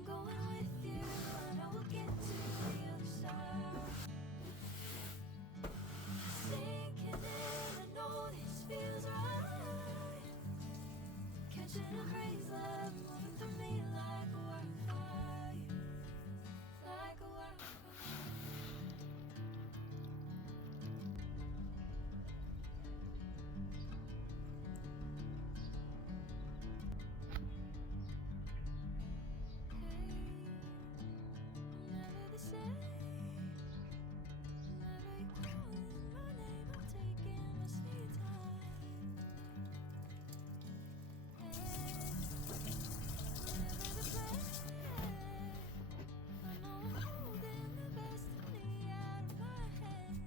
I'm going with you, I know we'll get to the other side. Sinking in, I know this feels right. Catching a breeze, love moving through me like a wildfire, like a wildfire. Never the same. Never you calling my name, I'm taking my sweet time. Whatever the plan, I know I'm holding the best of me out of my hand.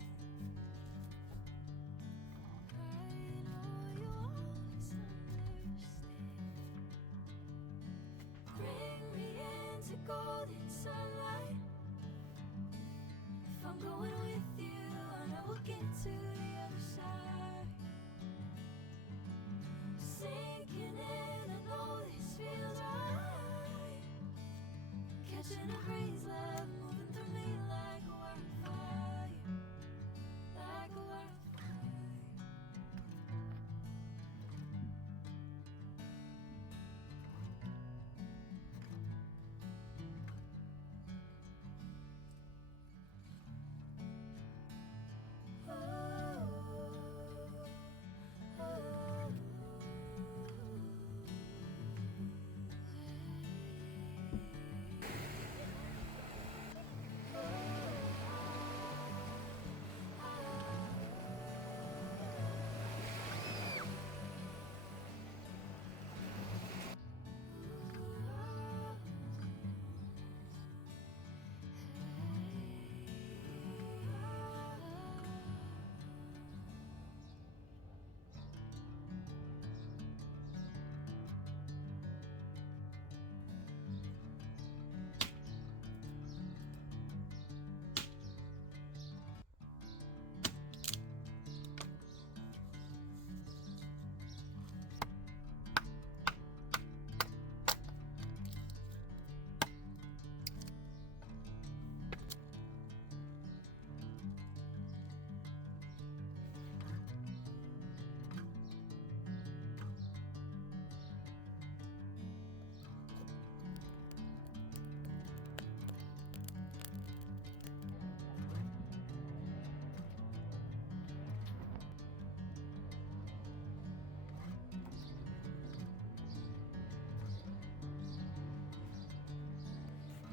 I know you always understand. Bring me into golden sunlight. If I'm going with you, I know we'll get to the other side. Sinking in, I know this feels right. Catching a breeze, love moving through me like a wildfire, like a wildfire.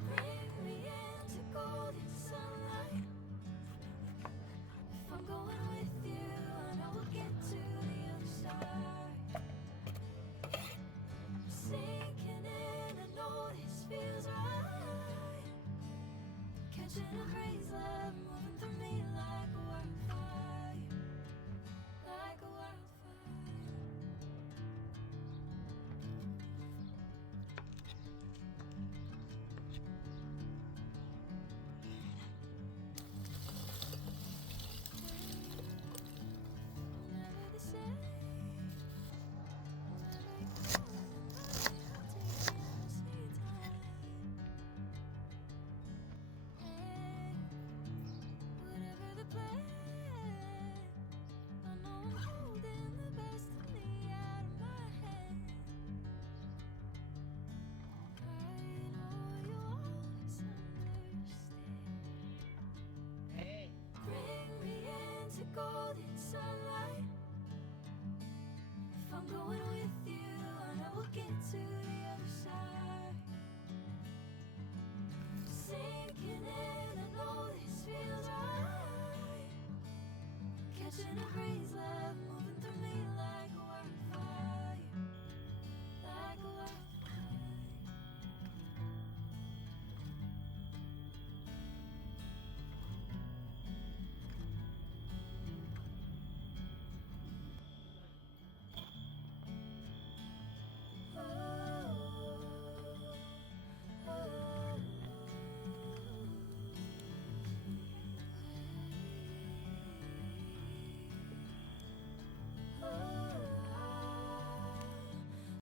Bring me into golden sunlight. If I'm going with you, I know we'll get to the other side. Sinking in, I know this feels right. Catching a breeze, love moving through me like a wildfire, like a wildfire. Never the same. Never you calling my name, I'm taking my sweet time. Whatever the plan, I know I'm holding the best of me out of my hand. I know you always understand. Bring me into golden sunlight. If I'm going with you, I know we'll get to